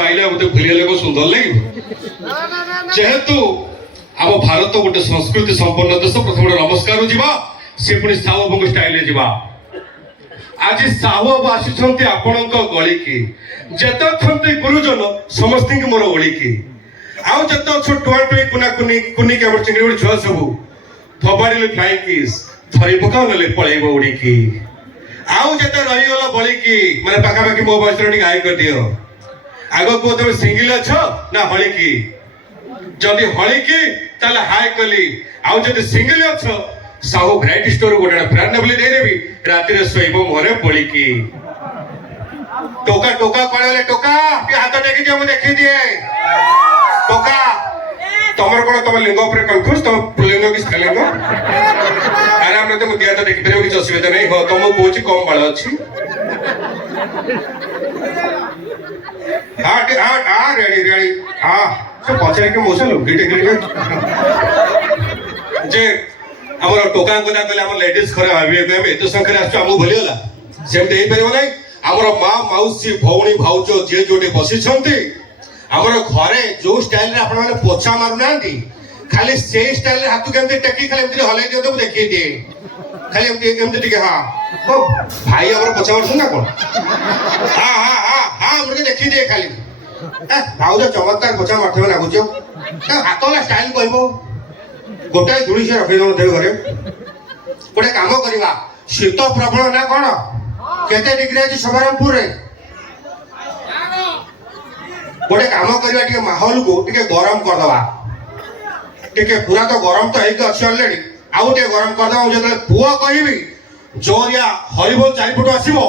आइला मते भूलिले को सुंदर लगे जेहेतु आम भारत गोटे संस्कृति संपन्न देश प्रथम नमस्कार जीवा से पुणी साहू बाबू स्टाइल जीवा आज साहू बाबू आसी आपण गली की जेते गुरुजन समस्त मोर ओली की आउ जत अच्छे टुआ टुई कुना कुनी कुनी के चिंगड़ी उड़ी छुआ सब फबाड़ी फ्लाइंग किस थरी पकाओ नले पळेबो उड़ी की आउ जत रही गला बळी की माने पाखा पाखी मो बयस रे हाई कर दियो आगो को तुम सिंगल अछ ना हळी की जदि हळी की ताले हाई कली आउ जदि सिंगल अछ साहू वैरायटी स्टोर गोटे फ्रेंड बोली दे देबी राति रे सोइबो मोरे बळी की टोका टोका कोले टोका के हाथ टेकी जे मु देखि दिए टोका तमर कोन तम लिंग ऊपर कंफ्यूज तम लिंग की स्त्रीलिंग आराम रे तो दिया तो देखि परबो कि असुविधा नहीं हो तम कोची कम बाळ अछि हाँ रेडी रेडी हाँ सब पचारे के मोसे लुंगी टेकले जे हमर टोका कोना कहले हमर लेडीज खरे भाबी के हम एते संख्या आछो हमु भली होला सेम देई परबो नै हमर मां मौसी भौणी भाउजो जे जोटे बसी छंती हमर घरे जो स्टाइल रे आपण माने पोछा मारु नांती खाली से स्टाइल रे हाथ केमते टेकी खाली एमते हलै दियो तो देखि दे खाली एमते टिके हां ओ भाई हमर पोछा मारु ना कोन हां हां हां हां हमके देखि दे खाली भाउजो चमत्कार पोछा मारथे ना बुझो हाथला स्टाइल कहबो गोटे धुड़ी से रखी दे घरे गोटे काम करवा शीत प्रबल ना कौन केते डिग्री अछि सबरमपुर रे गोटे काम करवा टिके माहौल को टिके गरम कर दवा टिके पूरा तो गरम तो हेक अछि ऑलरेडी आउ टिके गरम कर दवा जते पुआ कहबी जोरिया हरिबोल 4 फुट आसीबो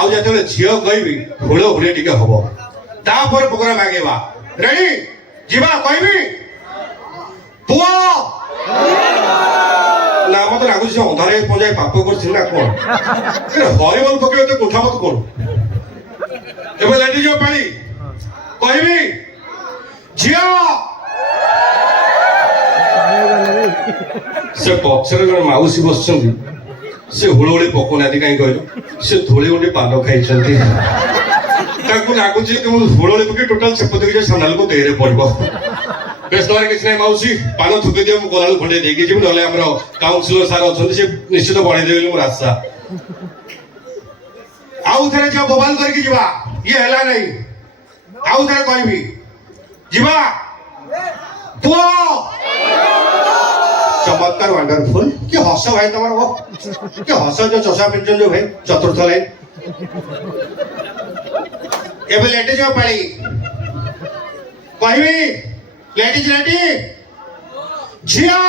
आउ जते झियो कहबी हुलो हुले टिके हबो तापर प्रोग्राम आगेबा रेडी जीवा कहबी पुआ ना मत लागु से अंधारे पजाय पाप करछि ना कोन हरिबोल पके तो कोठा मत कोन एबे लेडी जो पानी कहबी जिया से पक्षर जन माउसी बसछंती से हुळहुळी पकोनाती काई कहलो से धोळी उंडी पानो खाइ छंती ताकू लागु जे कि हुळहुळी पके टोटल सेपति जे संडाल को देरे पड़बो बेस तोरे किछ नै माउसी पानो थुके दियो मु कोलाल खंडे देकी जिम नले हमरो काउंसिलर सार अछंती से निश्चित बढ़ाई देबेली मोर आशा आउ थरे जे मोबाइल करके जीवा ये हला नै आउ थरे कहबी जीवा तो चमत्कार वंडरफुल कि हस भाई तमर वो कि हस जो चसा पिंजन जो भाई चतुर्थ लाइन एबे लेटे जो पाली कहबी लेडीज रेडी झिया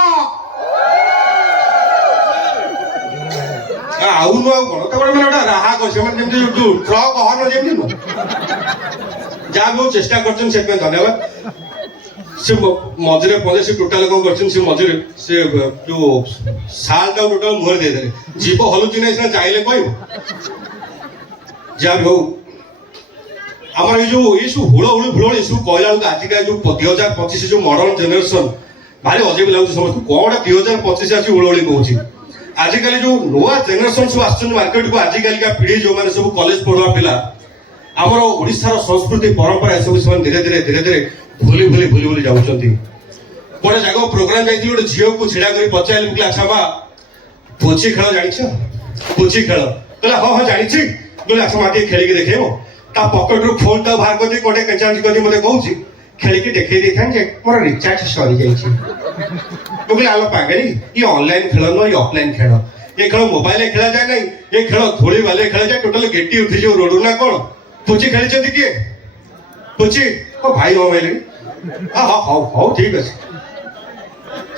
आउ नो कोन त बड माने राहा करछ माने जेमति जो ट्रक हर्न जेमति नो जा गो चेष्टा करछन से पे धन्यवाद से मजरे पले से टोटल को करछन से मजरे से जो साल टा टोटल मोर दे दे जीव हलु चिनै से चाहिले कहबो जा हो ଆମର ଏଇ ଯୋଉ ଏଇ ସବୁ ହୁଳହୁଳି ଫୁଳହୁଳି ଏସବୁ କହିଲା ବେଳକୁ ଆଜିକା ଯୋଉ 2025 ଯୋଉ ମଡର୍ନ ଜେନେରେସନ ଭାରି ଅଜୀବ ଲାଗୁଛି ସମସ୍ତଙ୍କୁ କଣ 2025 ଆସି ହୁଳହୁଳି କହୁଛି ଆଜିକାଲି ଯୋଉ ନୂଆ ଜେନେରେସନ ସବୁ ଆସୁଛନ୍ତି ମାର୍କେଟକୁ ଆଜିକାଲିକା ପିଢି ଯୋଉମାନେ ସବୁ କଲେଜ ପଢୁଆ ପିଲା ଆମର ଓଡ଼ିଶାର ସଂସ୍କୃତି ପରମ୍ପରା ଏସବୁ ସେମାନେ ଧୀରେ ଧୀରେ ଭୁଲି ଯାଉଛନ୍ତି ଗୋଟେ ଜାଗା ପ୍ରୋଗ୍ରାମ ଯାଇଥିଲି ଗୋଟେ ଝିଅକୁ ଛିଡା କରି ପଚାରିଲି ମୁଁ ଆଚ୍ଛା ମା ପୁଚି ଖେଳ ଜାଣିଛ ପୁଚି ଖେଳ କହିଲା ହଁ ଜାଣିଛି କହିଲେ ଆଚ୍ଛା ମା ଟିକେ ଖେଳିକି ଦେଖେଇବ ता पॉकेट रो फोन ता बाहर कर दी कोटे कैचांज कर दी मते कहूची खेली के देखै देखान जे मोर रिचार्ज सरी जाई छी बोले आलो पागली ये ऑनलाइन खेल नो ये ऑफलाइन खेल ये खेल मोबाइल में खेला जाए नहीं ये खेल थोड़ी वाले खेला जाए टोटल गेटी उठी जो रोड ना कोन पुची खेली छथि के पुची ओ भाई हो मेले हां हां हां ठीक है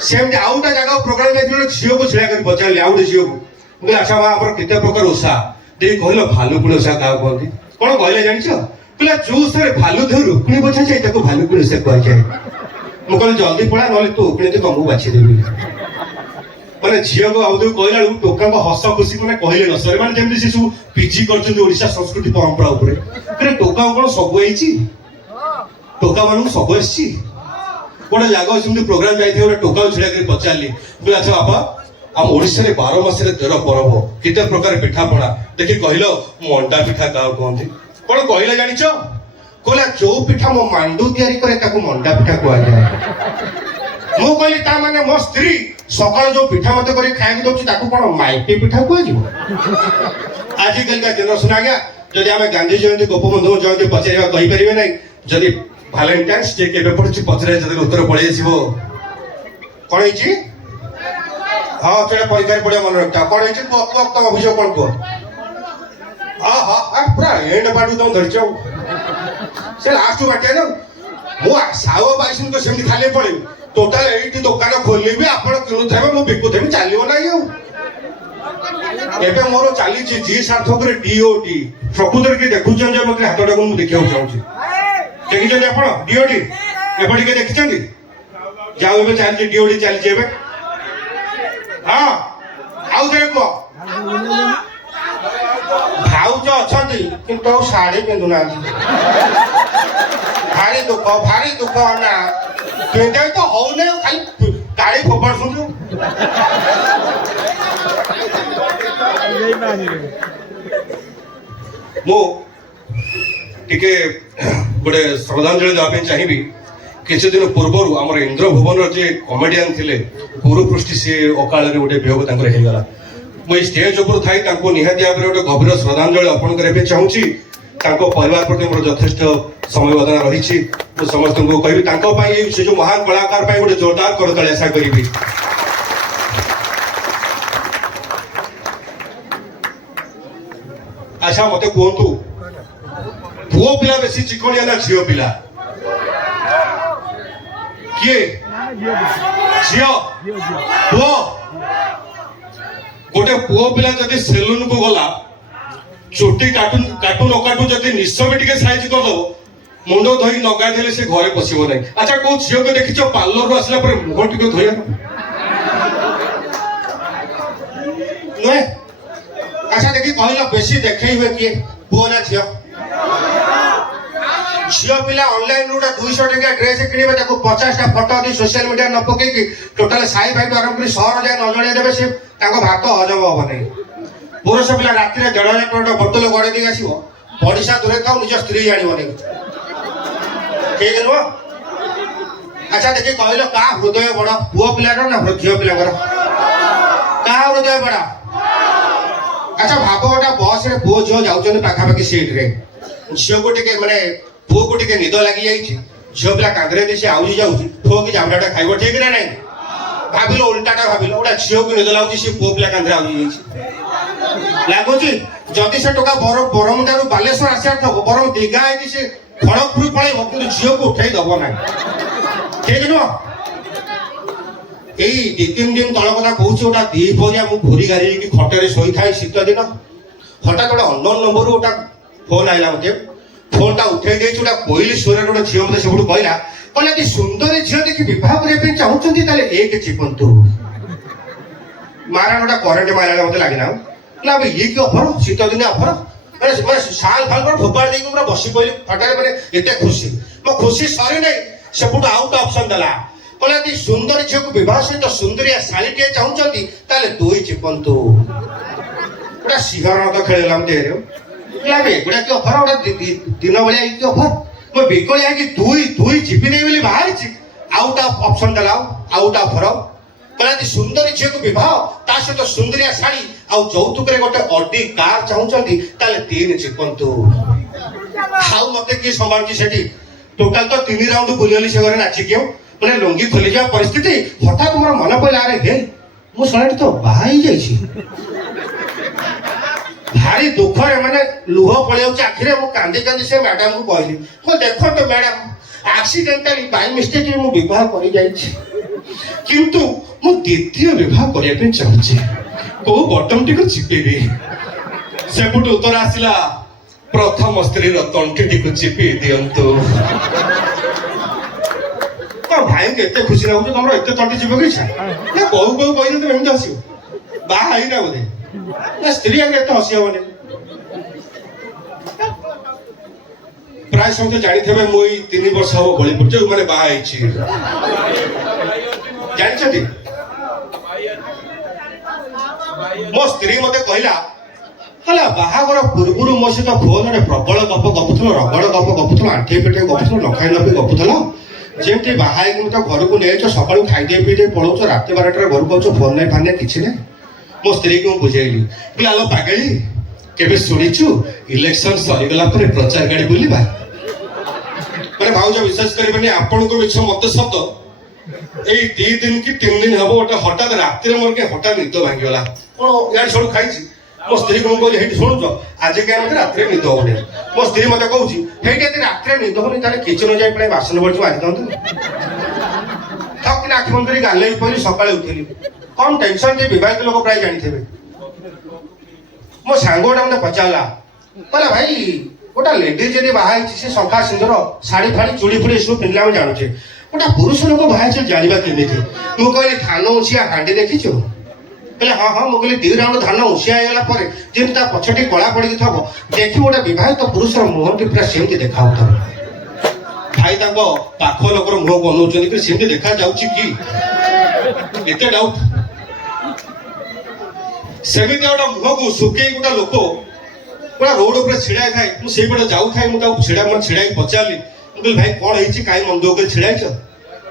सेम जे आउटा जगह प्रोग्राम में झियो को छिड़ा कर बचा ले आउट झियो बोले अच्छा बा हमर केते प्रकार उषा दे कहलो भालू कुल उषा का कहती कौन कहले जानिछ कहला जो सर भालू धर रुकनी बचा जाय ताको भालू कुल से कह जाय मु कहले जल्दी पड़ा नले तो उकने तो तमु बाछि देबी माने झियो को आउदु कहला टोका को हस खुशी माने कहले न सर माने जेमति से सब पीजी करछन ओडिसा संस्कृति परंपरा ऊपर करे टोका कोन सब होईची टोका मानु सब आछि गोटे जागा सेमति प्रोग्राम जाइथे ओटे टोका छिड़ा कर पचारली बोले अच्छा बाबा हम ओडिसा रे 12 मास रे 13 पर्व केते प्रकार पिठा पड़ा देखि कहलो मंडा पिठा का कहंती कोन कहले जानिछ कहला जो पिठा मो मांडू तैयारी करे ताको मंडा पिठा कुआ जाए मु कहली ता माने मो स्त्री सकाळ जो पिठा मते करी खाइ दोछि ताको कोन माइपी पिठा कुआ जीवो आज कल का जनरेशन आ गया जदि आमे गांधी जयंती गोपबंधु जयंती पचारिबा कहि परिबे नै जदि वैलेंटाइन्स डे केबे पड़छि पचरे जदि उत्तर पळै जिवो कोन हिची हां चेडा परीक्षा पड़िया मन रखता कोन हिची तो अभियोग कोन को हां हां पूरा एंड बाडू तुम धरछौ से लास्ट बाटे ना मो साव बाइसन को सेमि खाली पड़े टोटल एठी दुकान खोलली आपण किनु थेबे मो बिकु थेबे चालियो ना यो एबे मोर चाली छी जी सार्थक रे डीओटी प्रकृतर के देखुछन जे मते हातडा को देखियो चाहूची देखिछन आपण डीओटी एबडी के देखिछन जाओ एबे चाली डीओटी चाली जेबे हां आउ देखो भाउज अछंती किंतु साड़ी पिंधुना भारी दुख ना पिंधे तो हो नहीं खाली गाड़ी फोपाड़ सुन मो टिके गोटे श्रद्धांजलि देवा चाहिए किसी दिन पूर्वर आम इंद्र भुवन जे कमेडियन थे गुरुपृष्टि सी अकाल गोटे वियोग होगा मुझे स्टेज उपर थी निहाती भाव में गोटे गभीर श्रद्धांजलि अर्पण करने चाहूँगी परिवार प्रति मोर यथेष्ट समयबदना रही समस्त को कहि से जो महान कलाकार गोटे जोरदार करताली आशा करी अच्छा मत कहतु पुओ पिला बेसी चिकनिया ना झील पिला किए झील पुओ गोटे पुओ पिला जदि सेलून को गला चोटी काटू न काटू जदि निश्चय भी टिके साइज कर दो मुंड धोई नगा देले से घरे पसिबो नै अच्छा को झियो को देखिछो पार्लर रो आसला पर मुंह टिके धोया नै अच्छा देखि कहला बेसी देखै हुए किए पुओ ना झियो झियो पिला ऑनलाइन रुडा 200 टका ड्रेस किनिबे ताको 50 टा फोटो दी सोशल मीडिया न पके कि टोटल साई भाई आरंभ करी शहर जाय न जणे देबे से ताको भात हजम हो नै पुरुष पिला राति में 1,500 टका बोतल गड़े दी आसो पड़िशा दूरे था निज स्त्री जान ठीक नुह अच्छा देखिए कहल क्या हृदय बड़ पुओ पिलार ना झील पिला क्या हृदय बड़ा अच्छा भाव गोटा बस रे पुओ झील जाऊँ पाखापाखि सीट रे झील को टे माने पुओ को टे निद लगी झील पिला कांधरे दे आउजी जाऊँ पुओ की जामडाटा खाइब ठीक ना नहीं भाविल उल्टाटा भाविल गोटा झील को निद लगुच सी पुओ पिला कांधरे आउजी लगुच जदि से टका बरमुंडा बालेश्वर आसार थब बरम दीघा से खड़गपुर पलैब कि झील को उठाई दब ना ठीक नुह यही 2-3 दिन तल कथा कहूँ गोटा दीपरिया मुझे घूरी गाड़ी की खटर शोई था शीत दिन हठात गोटे अननोन नंबर गोटा फोन आईला मत फोन टा उठे गोटा कोईली स्वर गोटे झील मत सब कहला कहला कि सुंदर झील देखिए बहुत करने चाहूँ एक चिपंतु मारा गोटा करेन्ट मारा मत लगे ना ये कि अफर शीत दिन अफर मैं साल फाल पर फोपाड़ देकी पूरा बसी पड़ी फटारे मैंने एत खुशी मो खुशी सरी नहीं सब आउट ऑप्शन देला कहला कि सुंदर झील को विवाह सहित सुंदरिया शाड़ी टे चाहूँगी ताले दुई चिपंतु गोटा सिंहरण तो खेल देह एगुड़ा कि अफर गोटे दिन भाया कि अफर मैं बिकलिया कि दुई चिपी नहीं बोली बाहर आउट ऑफ ऑप्शन देला आउट ऑफर कहला कि सुंदर झील को विवाह ता सहित सुंदरिया शाड़ी आउ जौतुक गोटे ऑडी कार चाहूँगी ताले 3 चिपंतु आउ मत किए संभालुची सेठी टोटाल तो 3 राउंड बुलिगली से घरे नाची क्यों मैंने लुंगी खोली जा परिस्थिति हठात मोर मन पड़ा अरे हे मो सलाटी तो बाहाई जाइछि भारी दुख रे माने लुह पळेउछि आखिरे मो कांदी कांदी से मैडम को कहली को देखो तो मैडम एक्सीडेंटली बाय मिस्टेक मो विवाह करि जाइछि किंतु मो द्वितीय विवाह करिया पे चाहूछि को बटन टिको चिपीबी सेपुट उत्तर आसिला प्रथम स्त्री तंटी टिको चिपी दियंतु तो भाई के एते खुशी लागु तुमरो एते तंटी चिपके इच्छा ना कहू कहू कहि तो एमती हसियो बा आई ना बोले ना स्त्री आगे एते हसियो बोले प्राय समझ जानी थे मु 3 वर्ष हो बलिपुर जो माने बा आइछि जानछथि मो स्त्री मते कहला ହେଲା ବାହାଘର ପୂର୍ବରୁ ମୋ ସହିତ ଫୋନରେ ପ୍ରବଳ ଗପ ଗପୁଥିଲ, ରଗଡ଼ ଗପ ଗପୁଥିଲ, ଆଣ୍ଠେଇ ପିଠେଇ ଗପୁଥିଲ, ନଖାଇ ନପି ଗପୁଥିଲ। ଯେମିତି ବାହା ହେଇକି ମୁଁ ତ ଘରକୁ ନେଇଛ, ସକାଳୁ ଖାଇଦେଇ ପିଇଦେଇ ପଳଉଛ, ରାତି 12ଟାରେ ଘରକୁ ଆଉଛ, ଫୋନ ନାହିଁ ଫାନ ନାହିଁ କିଛି ନାହିଁ। ମୋ ସ୍ତ୍ରୀକୁ ମୁଁ ବୁଝେଇଲି, କହିଲି ଆଲୋ ପାଗେଳି, କେବେ ଶୁଣିଛୁ ଇଲେକ୍ସନ ସରିଗଲା ପରେ ପ୍ରଚାର ଗାଡ଼ି ବୁଲିବା? ମାନେ ଭାଉଜ ବିଶ୍ୱାସ କରିବେନି, ଆପଣଙ୍କୁ ମିଛ ମତେ ଶବ୍ଦ, ଏଇ 2 ଦିନ କି 3 ଦିନ ହବ ଗୋଟେ ହଠାତ୍ ରାତିରେ ମୋର କି ହଠାତ୍ ନିଦ ଭାଙ୍ଗିଗଲା। କଣ ଇଆଡେ ସବୁ ଖାଇଛି। ମୋ ସ୍ତ୍ରୀ କଣ କହିଲି, ହେଇଠି ଶୁଣୁଛ ଆଜି କାଇଁ ମତେ ରାତିରେ ନିଦ ହଉନି। ମୋ ସ୍ତ୍ରୀ ମତେ କହୁଛି, ହେଇଠି ଯଦି ରାତିରେ ନିଦ ହଉନି ତାହେଲେ କିଚେନ ଯାଇ ପ୍ରାୟ ବାସନ ବଳିଛୁ ମାରିଥାନ୍ତୁ। ଥକିନା ଆଖି ବନ୍ଦ କରି ଗାଲେଇ ପଇଲି, ସକାଳେ ଉଠିଲି। କଣ ଟେନସନ ଯେ ବିବାହିତ ଲୋକ ପ୍ରାୟ ଜାଣିଥିବେ। ମୋ ସାଙ୍ଗ ଗୋଟେ ମତେ ପଚାରିଲା, କହିଲା ଭାଇ ଗୋଟେ ଲେଡି ଯଦି ବାହା ହେଇଛି ସେ ଶଙ୍ଖା ସିନ୍ଦୁର ଶାଢୀ ଫାଢୀ ଚୁଡ଼ି ଫୁଡ଼ି ଏସବୁ ପିନ୍ଧିଲେ ଆମେ ଜାଣୁଛେ, ଗୋଟେ ପୁରୁଷ ଲୋକ ବାହା ହେଇଛି ଜାଣିବା କେମିତି? ମୁଁ କହିଲି ଧାନ ଉଁସିଆ ହାଣ୍ଡି ଦେଖିଛୁ? କହିଲେ ହଁ ହଁ। ମୁଁ କହିଲି 2 ରାଉଣ୍ଡ ଧାନ ଉଁସିଆ ହେଇଗଲା ପରେ ଯେମିତି ତା ପଛଟି କଳା ପଡିକି ଥବ, ଦେଖିବୁ ଗୋଟେ ବିବାହିତ ପୁରୁଷର ମୁହଁଟି ପୁରା ସେମିତି ଦେଖାଉଥିବ। ଭାଇ ତାଙ୍କ ପାଖ ଲୋକର ମୁହଁକୁ ଅନଉଛନ୍ତି କି ସେମିତି ଦେଖାଯାଉଛି କି? ଏତେ ଡାଉଟ। ସେମିତି ଗୋଟେ ମୁହଁକୁ ଶୁକେଇ ଗୋଟେ ଲୋକ ପୁରା ରୋଡ ଉପରେ ଛିଡା ହେଇଥାଏ, ମୁଁ ସେଇପଟେ ଯାଉଥାଏ, ମୁଁ ତାକୁ ଛିଡାଇକି ପଚାରିଲି, ମୁଁ କହିଲି ଭାଇ କଣ ହେଇଛି, କାହିଁ ମନ ଦୁଃଖ କରି ଛିଡା ହେଇଛ?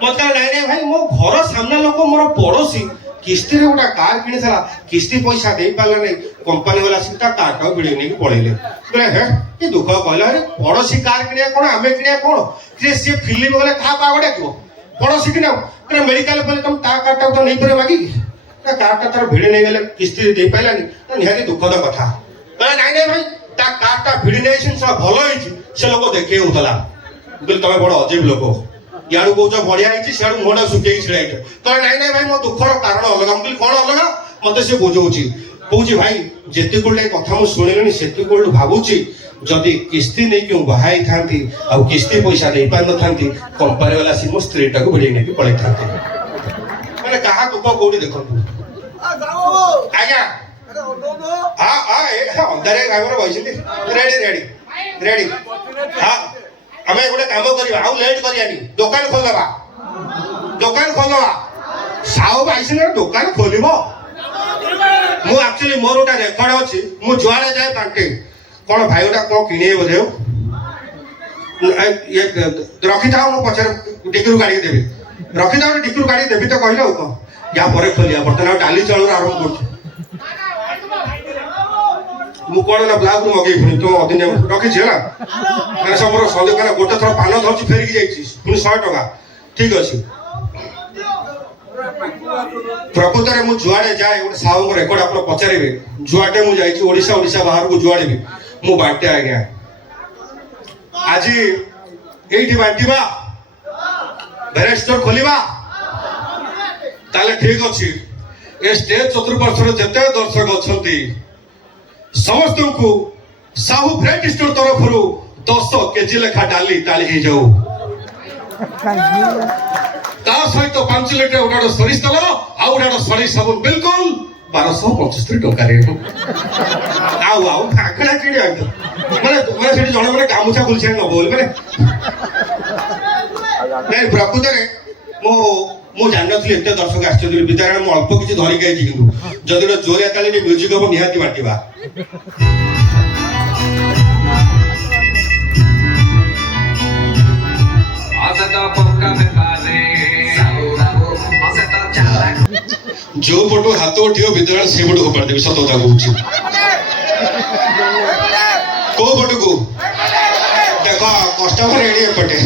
ମତେ କହିଲା ନାଇଁ ନାଇଁ ଭାଇ, ମୋ ଘର ସାମ୍ନା ଲୋକ ମୋର ପଡୋଶୀ କିସ୍ତିରେ ଗୋଟେ କାର କିଣିଥିଲା, କିସ୍ତି ପଇସା ଦେଇ ପାରିଲା ନାହିଁ, କମ୍ପାନୀ ବାଲା ଆସିକି ତା କାରଟାକୁ ଭିଡି ନେଇକି ପଳେଇଲେ। କହିଲେ ହେ କି ଦୁଃଖ କହିଲା, ପଡୋଶୀ କାର କିଣିବା କଣ ଆମେ କିଣିବା କଣ? ସିଏ ଫିଲ୍ମ ଗଲେ କାହାକୁ ଆଗ ଡାକିବ? ପଡୋଶୀ କିଣା ମେଡିକାଲ ପଳେଇ ତମେ ତା କାରଟାକୁ ତ ନେଇପାରିବ ମାଗିକି? ତା କାରଟା ତାର ଭିଡି ନେଇଗଲେ, କିସ୍ତି ଦେଇ ପାରିଲାନି, ନିହାତି ଦୁଃଖଦ କଥା। କହିଲା ନାଇଁ ନାଇଁ ଭାଇ, ତା କାରଟା ଭିଡି ନେଇଛନ୍ତି, ଭଲ ହେଇଛି, ସେ ଲୋକ ଦେଖେଇ ହଉଥିଲା। କହିଲି ତମେ ବଡ ଅଜୀବ ଲୋକ, ଇଆଡୁ କହୁଛ ବଢିଆ ହେଇଛି, ସିଆଡୁ ମୁହଁଟା ଶୁକେଇକି ଛିଡା ହେଇଛ। କହିଲେ ନାଇଁ ନାଇଁ ଭାଇ, ମୋ ଦୁଃଖର କାରଣ ଅଲଗା। ମୁଁ କହିଲି କଣ ଅଲଗା? ମତେ ସେ ବୁଝଉଛି, କହୁଛି ଭାଇ ଯେତିକି କଥା ମୁଁ ଶୁଣିଲିଣି ସେତିକି ଭାବୁଛି ଯଦି କିସ୍ତି ନେଇକି ମୁଁ ବାହା ହେଇଥାନ୍ତି ଆଉ କିସ୍ତି ପଇସା ଦେଇ ପାରିନଥାନ୍ତି, କମ୍ପାନୀ ବାଲା ଆସି ମୋ ସ୍ତ୍ରୀଟାକୁ ଭିଡି ନେଇକି ପଳେଇଥାନ୍ତି। ମାନେ କାହା ଦୁଃଖ କୋଉଠି ଦେଖନ୍ତୁ। ଆଜ୍ଞା ଅନ୍ଧାରେ ଆମର ବସିଛନ୍ତି, ରେଡି ରେଡି ରେଡି। ହଁ ଆମେ ଗୋଟେ କାମ କରିବା, ଆଉ ଲେଟ୍ କରିବାନି, ଦୋକାନ ଖୋଲିଦବା, ଦୋକାନ ଖୋଲିଦବା। ସାହୁ ବାଇଶିରେ ଦୋକାନ ଖୋଲିବ। ମୁଁ ଆକ୍ଚୁଆଲି ମୋର ଗୋଟେ ରେକର୍ଡ ଅଛି, ମୁଁ ଯୁଆଡେ ଯାଏ ବାଣ୍ଟେ। କଣ ଭାଇ ଗୋଟା କଣ କିଣିବେ ବୋଧେ, ରଖିଥାଉ, ମୁଁ ପଛରେ ଡିକିରୁ ଗାଡିକି ଦେବି, ରଖିଥାଉ, ଡିକିରୁ ଗାଡିକି ଦେବି ତ କହିଲେ ଆଉ କଣ, ୟା ପରେ ଖୋଲିବା। ବର୍ତ୍ତମାନ ଡାଲି ଚାଉଳରୁ ଆରମ୍ଭ କରୁଛୁ। ମୁଁ କଣ ନା ବ୍ଲାକରୁ ମଗେଇ ପୁଣି ତ ଅଦିନ ରଖିଛି ହେଲା, ମାନେ ସବୁର ଦୋକାନ ଗୋଟେ ଥର ପାନ ଧରିଛି ଫେରିକି ଯାଇଛି, ପୁଣି 100 ଟଙ୍କା। ଠିକ ଅଛି। ପ୍ରକୃତରେ ମୁଁ ଯୁଆଡେ ଯାଏ, ଗୋଟେ ସାହୁଙ୍କ ରେକର୍ଡ ଆପଣ ପଚାରିବେ, ଯୁଆଡେ ମୁଁ ଯାଇଛି, ଓଡିଶା ବାହାରକୁ ଯୁଆଡେ ବି ମୁଁ ବାଣ୍ଟେ ଆଜ୍ଞା। ଆଜି ଏଇଠି ବାଣ୍ଟିବା, ଭେରାଇଟି ଷ୍ଟୋର ଖୋଲିବା, ତାହେଲେ ଠିକ ଅଛି। ଏ ଷ୍ଟେଜ ଚତୁଃପାର୍ଶ୍ୱରେ ଯେତେ ଦର୍ଶକ ଅଛନ୍ତି ସମସ୍ତଙ୍କୁ ସାହୁ ଭେରାଇଟି ଷ୍ଟୋର ତରଫରୁ 10 କେଜି ଲେଖା ଡାଲି ତାଳି ହେଇଯାଉ। ତା ସହିତ 5 ଲିଟର ଗୋଟେ ସୋରିଷ ତେଲ ଆଉ ଗୋଟେ ସୋରିଷ ସାବୁନ, ବିଲକୁଲ 1275 ଟଙ୍କାରେ। ଆଉ ମାଗଣା କିଣି ମାନେ ସେଠି ଜଣେ ମାନେ ଗାମୁଛା ଗୁଲଛା ନବ ବୋଲି ମାନେ ନାଇଁ। ପ୍ରକୃତରେ ମୁଁ ଜାଣିନଥିଲି ଏତେ ଦର୍ଶକ ଆସିଛନ୍ତି ବିଦ୍ୟାଳୟ। ମୁଁ ଅଳ୍ପ କିଛି ଧରିକି ଆଇଛି, କିନ୍ତୁ ଯଦି ଗୋଟେ ଜୋରିଆ ତାଳି ମ୍ୟୁଜିକ ହବ ନିହାତି ବାଣ୍ଟିବା। ଯୋଉ ପଟୁ ହାତ ଉଠିବ ବିଦ୍ୟାଳୟ ସେଇ ପଟୁ ଫୋପାଡ଼ି ଦେବି, ସତ କଥା କହୁଛି। କୋଉ ପଟକୁ ଦେଖ, କଷ୍ଟମର ଏଡି ଏପଟେ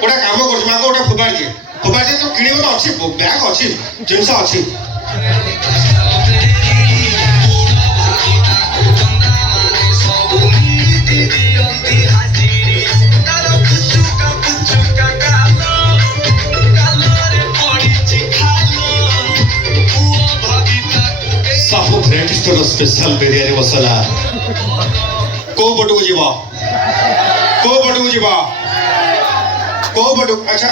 ଗୋଟେ କାମ କରୁଛି, ମାଗ ଗୋଟେ ଫୋପାଡ଼ି ଦିଏ, ଫୋପାଡ଼ି ଦିଏ। ତ କିଣିବ ତ ଅଛି, ବ୍ୟାଗ ଅଛି, ଜିନିଷ ଅଛି। Sahu variety store special biryani ମସଲା। କୋଉ ପଟକୁ ଯିବ, କୋଉ ପଟକୁ ଯିବ, କୋଉ ପଟକୁ? ଆଚ୍ଛା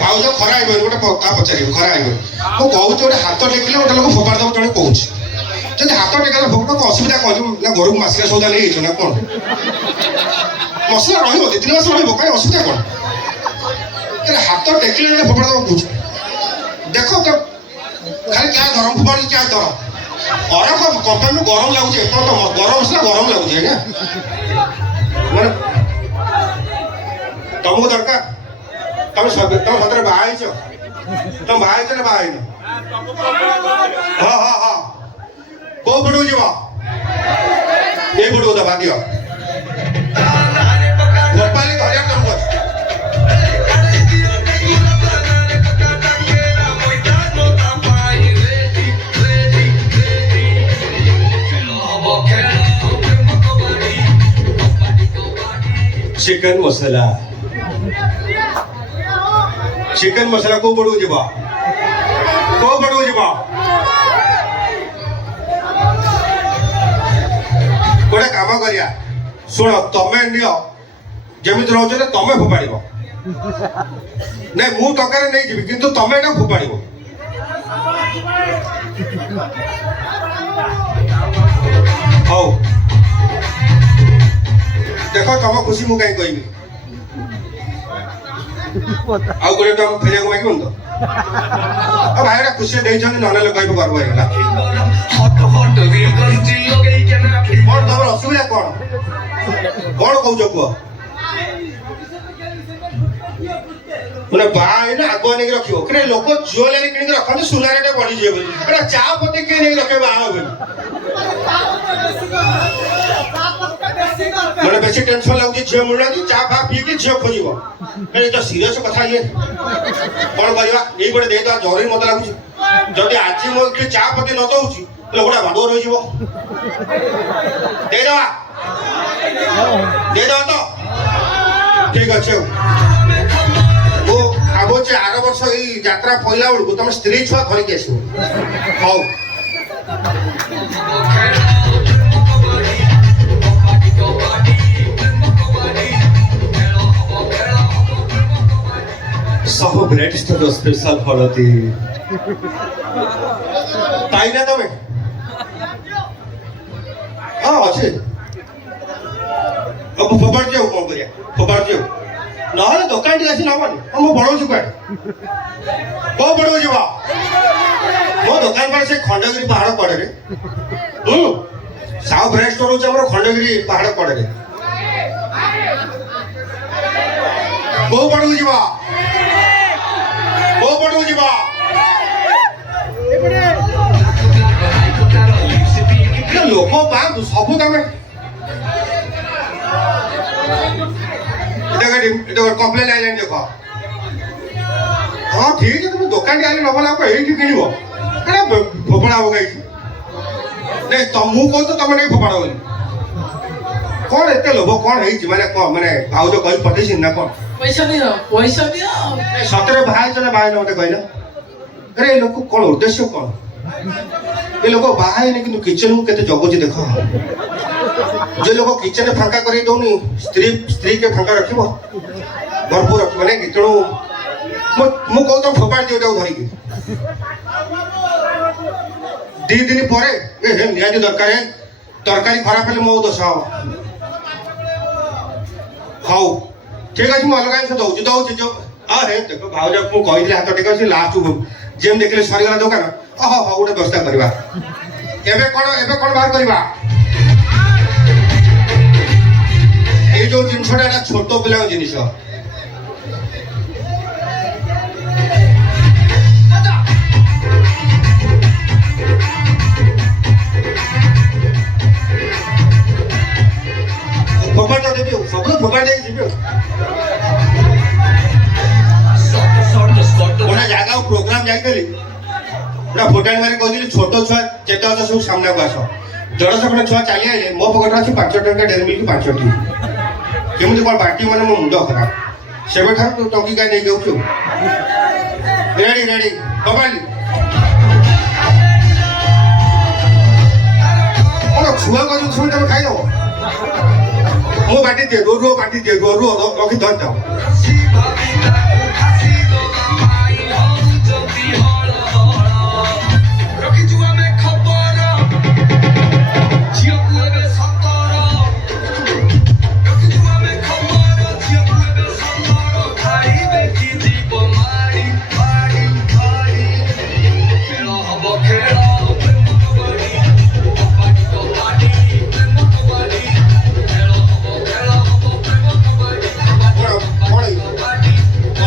ଭାଉଜ ଖରା ହେଇଗନି, ଗୋଟେ କଥା ପଚାରିବି, ଖରା ହେଇଗନି। ମୁଁ କହୁଛି ଗୋଟେ ହାତ ଟେକିଲେ ଗୋଟେ ଲୋକ ଫୋପାଡ଼ି ଦେବ, ଜଣେ କହୁଛି ଯଦି ହାତ ଟେକିଲେ ଫୋପାଡ଼ ଅସୁବିଧା କହିଲି ନା, ଘରକୁ ମାସିକା ସଉଦା ନେଇଯାଇଛ ନା କଣ? ମସଲା ରହିବ 2-3 ମାସ ରହିବ, କାହିଁ ଅସୁବିଧା କଣ? ହାତ ଟେକିଲେ ଗୋଟେ ଫୋପାଡ଼ି ଦେବ କହୁଛି। ଦେଖ ତ ଖାଲି କ୍ୟା ଧର ଫୋପାଡ଼ି, କ୍ୟା ଧର ଅର କମ୍ପାନୀ ଗରମ ଲାଗୁଛି ଗରମ ମସଲା ଗରମ ଲାଗୁଛି ଆଜ୍ଞା ମାନେ ତମକୁ ଦରକାର ତମେ ସତରେ ବାହା ହେଇଛ ତମେ ବାହା ହେଇଛ ନା ବାହା ହେଇନ ହଁ ହଁ ହଁ କୋଉ ପଟକୁ ଯିବ ଏଇ ପଟକୁ ଦବା ଦିଅ ଗୋପାଲି ଧରିବା ତମକୁ ଅଛି चिकन मसाला को बड़ू जीवा गोटे काम करिया शुण तमें नियो जमी रोच तमें फोपाड़ नहीं मु टकर नहीं जी किंतु तमें ना फोपाड़ हौ देख तुम खुशी मुझे कहीं कहबी आउ गोटे तुम फेरिया मांग तो भाई खुशी देखते ना कह गर्व होगा कौन तुम असुविधा कौन कौन कौच कह मैंने बाहर आगुआ नहीं रख लोक ज्वेलरी किणी रखते सुना रेट बढ़ी जाए चा पत्ती किए नहीं रखे बाहर मैंने बेसी टेंशन लगुच झील मिलना चा फा पी झील खोज तो सीरियस कथा ये कौन करवा ये गोटे दे जरूरी मत लगुच जदि आज मुझे चा पत्ती न दौर गोटा भाड़ुआ रही देदेवा तो ठीक अच्छे वो भावुचे आर वर्ष यात्रा पहला बेलू तुम स्त्री छुआ धरिक आस हौ सब ब्रेड स्पेशल हलदी पाइना तमें हाँ अच्छे फोपाड़ जाऊ कौन कर फोपाड़ जाऊ ना दुकान टी आसी नबनी मु बढ़ाऊँ क्या कौ बढ़ो जा मो दुकान पर से खंडगिरी पहाड़ कड़े साउ ब्रेड स्टोर हूँ खंडगिरी पहाड़ कड़े कौ पड़ू जा कौ पड़ू जा लोक पाँच सब तमें कम्प्लेन आईलानी देख हाँ ठीक है तुम दुकान आए नबला ये किण फोपड़ा हो गई नहीं मुझे कहूँ तो तुम नहीं फोपड़ा बोली कौन एत लोभ कौन मैंने कौन मैंने भाज कही पठेसी ना कौन पैसा दियो सतरे बाहर ना बाहर मत कहना अरे ये लोक कौन उद्देश्य कौन ये लोक बाहर कि किचन को केते जगुची देख जो लोग किचन फांका कर दौनी स्त्री के फांका रख भरपूर मैंने तेणु मुझे कहूँ तुम फोपाड़ दियो धरिक दी दिन पर निहाती दरकार तरकारी खराब हेल्ले मो दोष हम हौ ठीक अच्छे मुझे अलग जिन दौर जो हाँ हे देख भाज मुझे हाथ टेक लास्ट जेम देखिले सरीगला दुकान हाँ हाँ गोटे व्यवस्था करवा एबे कौन बाहर करवा ये जो जिनसा छोट पिला जिनिस फोपाड़ तो देवी सब फोपाड़ दे गोटे जगह प्रोग्राम जाइली गोटा फोटाणी मारे कहली छोट छुआ जेते अच्छे सब सामना को आस 150 खंड छुआ चली आए मो पकेट अच्छे 5 टंका डेरी मिल्क 5 टी केमी कौन पार्टी मैंने मो मुंड खराब से टंकी का नहीं जाऊँ रेडी रेडी कबाली कौन छुआ का जिन तुम खाई दब मो बाटी दिए रो बाटी दिए रो रखी धर जाओ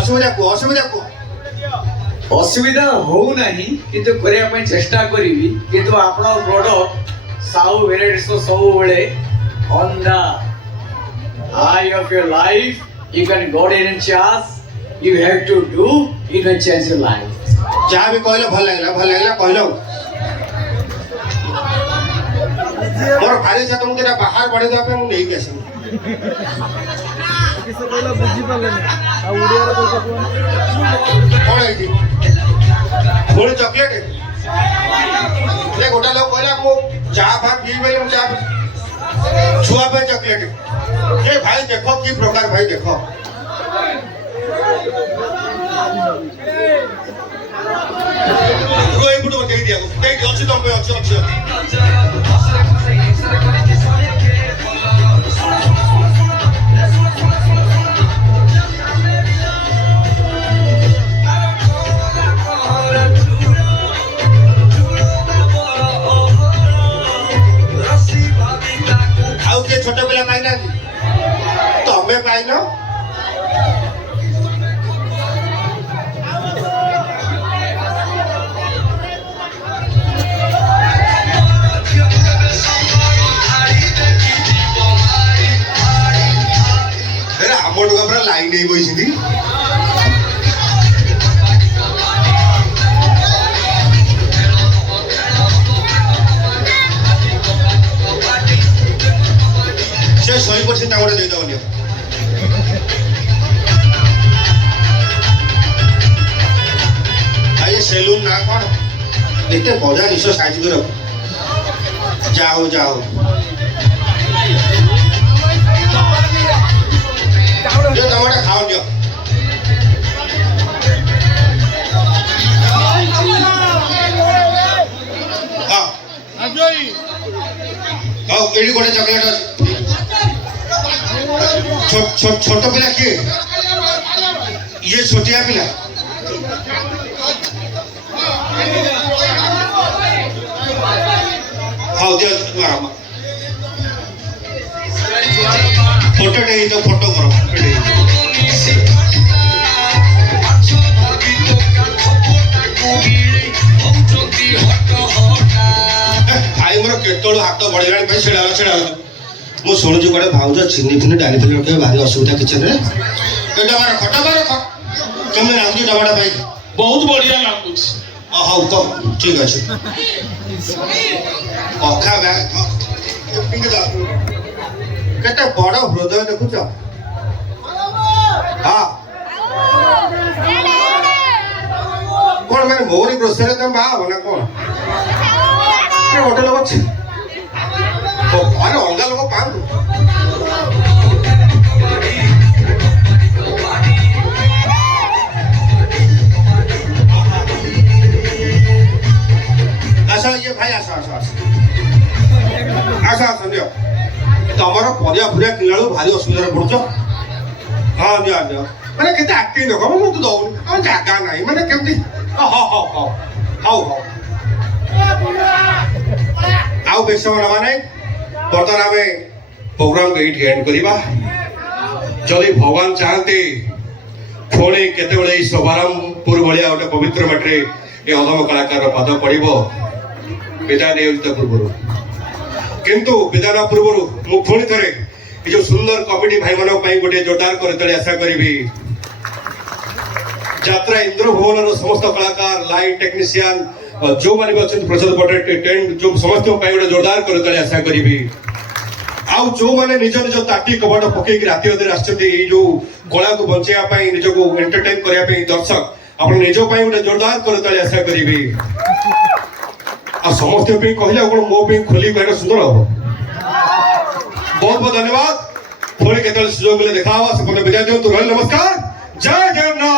ଅସୁବିଧା କୁହ ଅସୁବିଧା କୁହ ଅସୁବିଧା ହଉନାହିଁ କିନ୍ତୁ କରିବା ପାଇଁ ଚେଷ୍ଟା କରିବି କିନ୍ତୁ ଆପଣଙ୍କ ପ୍ରଡକ୍ଟ ସାହୁ ଭେରାଇଟିସ୍ ସବୁବେଳେ on the eye of your life. You can go in and chance. You have to do. It will change your life. ଯାହା ବି କହିଲ ଭଲ ଲାଗିଲା କହିଲ ମୋର ଭାରି ଇଚ୍ଛା ତମକୁ ଏଇଟା ବାହାର ବଢେଇ ଦେବା ପାଇଁ ମୁଁ ନେଇକି ଆସିବି କଣ ହେଇଛି ପୁଣି ଚକଲେଟ ଗୋଟା ଲୋକ କହିଲା ମୁଁ ଚା ଫା ପିଇବି ମୁଁ ଚା ଛୁଆ ପାଇଁ ଚକଲେଟ ଏ ଭାଇ ଦେଖ କି ପ୍ରକାର ଭାଇ ଦେଖ ଏଇପଟୁ ଦେଇଦିଅ ଅଛି ତମ ପାଇଁ ଅଛି ଆଉ କିଏ ଛୋଟ ପିଲା ପାଇନାହାନ୍ତି ତମେ ପାଇନ ଆମ ଟୁକା ପୁରା ଲାଇନ ହେଇ ବସିଛନ୍ତି ସେ ଶହେ ପରସେଣ୍ଟ ତାଙ୍କୁ ଗୋଟେ ଦେଇଦେବନି ଆଉ ଏ ସେଲୁନ ନା କଣ ଏତେ ବଢିଆ ନିଶ ସାଇଜ କରି ରଖ ଯା ହଉ ତମଟା ଖାଅ ନିଅ ହଉ ଏଇଠି ଗୋଟେ ଚକଲେଟ ଅଛି छोट पिला किए ये छोटिया पिला हाँ दिया फोटो नहीं तो फोटो करो भाई मोर केतोड़ हाथ बढ़िया छेड़ा ମୁଁ ଶୁଣୁଛି କୁଆଡ଼େ ଭାଉଜ ଚିନି ଫିନି ଡାଲି ଫିନି ରଖିବା ଭାରି ଅସୁବିଧା କିଚେନରେ ଏ ଡବା ରଖ କେମିତି ଲାଗୁଛି ଡବାଟା ପାଇଁ ବହୁତ ବଢିଆ ଲାଗୁଛି ହଉ ତ ଠିକ ଅଛି ଅଖା ବ୍ୟାଗ କେତେ ବଡ଼ ହୃଦୟ ଦେଖୁଛ ହଁ କଣ ମାନେ ମୋରି ଗ୍ରୋସରୀ ତମେ ବାହା ହବ ନା କଣ ଗୋଟେ ଲୋକ ଅଛି अरे अलग लोग पाऊँ आशा ये भाई आशा दियो तमर परिया फुरिया किला भारी असुविधा पड़ुच हाँ दियो मैंने केते एक्टिंग देख मैं तो दौनी जगह ना मैंने केमती हाँ आउ बेस समय नवा नहीं बर्तमान आम प्रोग्राम को ये एंड करवा जदि भगवान चाहते पुणी केतबे शुभारंभपुर भाया गोटे पवित्र माटे ये अधम कलाकार पाद पड़ विदाय नहीं पूर्व किंतु विदाय पूर्व मु पुणी थे जो सुंदर कमिटी भाई मान गोटे जोरदार कर आशा करी यात्रा इंद्रभुवन समस्त कलाकार लाइट टेक्नीशियन जो मैंने भी अच्छे प्रसाद पटेल टेंट जो समस्त गोटे जोरदार कर आशा करी आउ जो मैंने निज निज ताटी कबाट पकई राति अधे आसछन्ती जो कला को बचाइबा निज को एंटरटेन करने दर्शक आप निज गोटे जोरदार कर आशा करी आ समस्त कहले मो खोली कहना सुंदर हम बहुत बहुत धन्यवाद पुणी के सुजोग मिले देखा से विदाय दिखाँ रही नमस्कार जय जगन्नाथ।